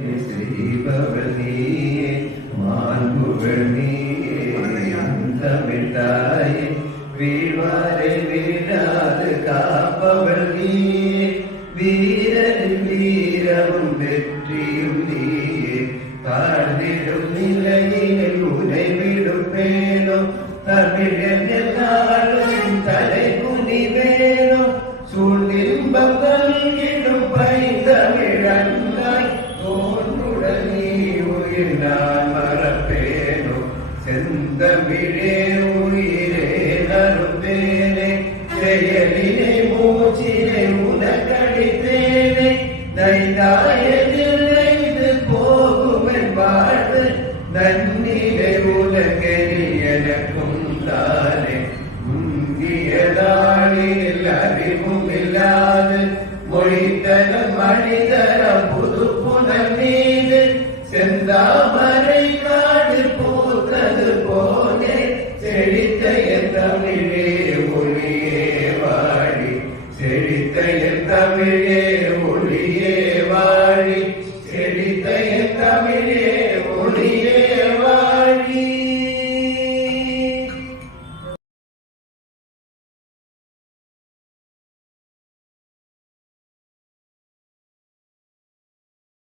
செய்பவள் நீயே, மாண்புகள் நீயே, தமிழ்தாயே, வீழ்வாரை வீழாது காப்பவள் நீயே, வீரரின் வீரமும் வெற்றியும் நீயே, தாழ்ந்திடும் நிலையில் உனைவிடும் பேனோ, தமிழன் எல்லாரும் தலை குனிவேனோ, சூழ்நின்பம் நல்கிடும் பைந்தமிழன்னாய், தோன்றுடன் நீ உயிர் நான் மறப்பேனோ, செந்தமிழே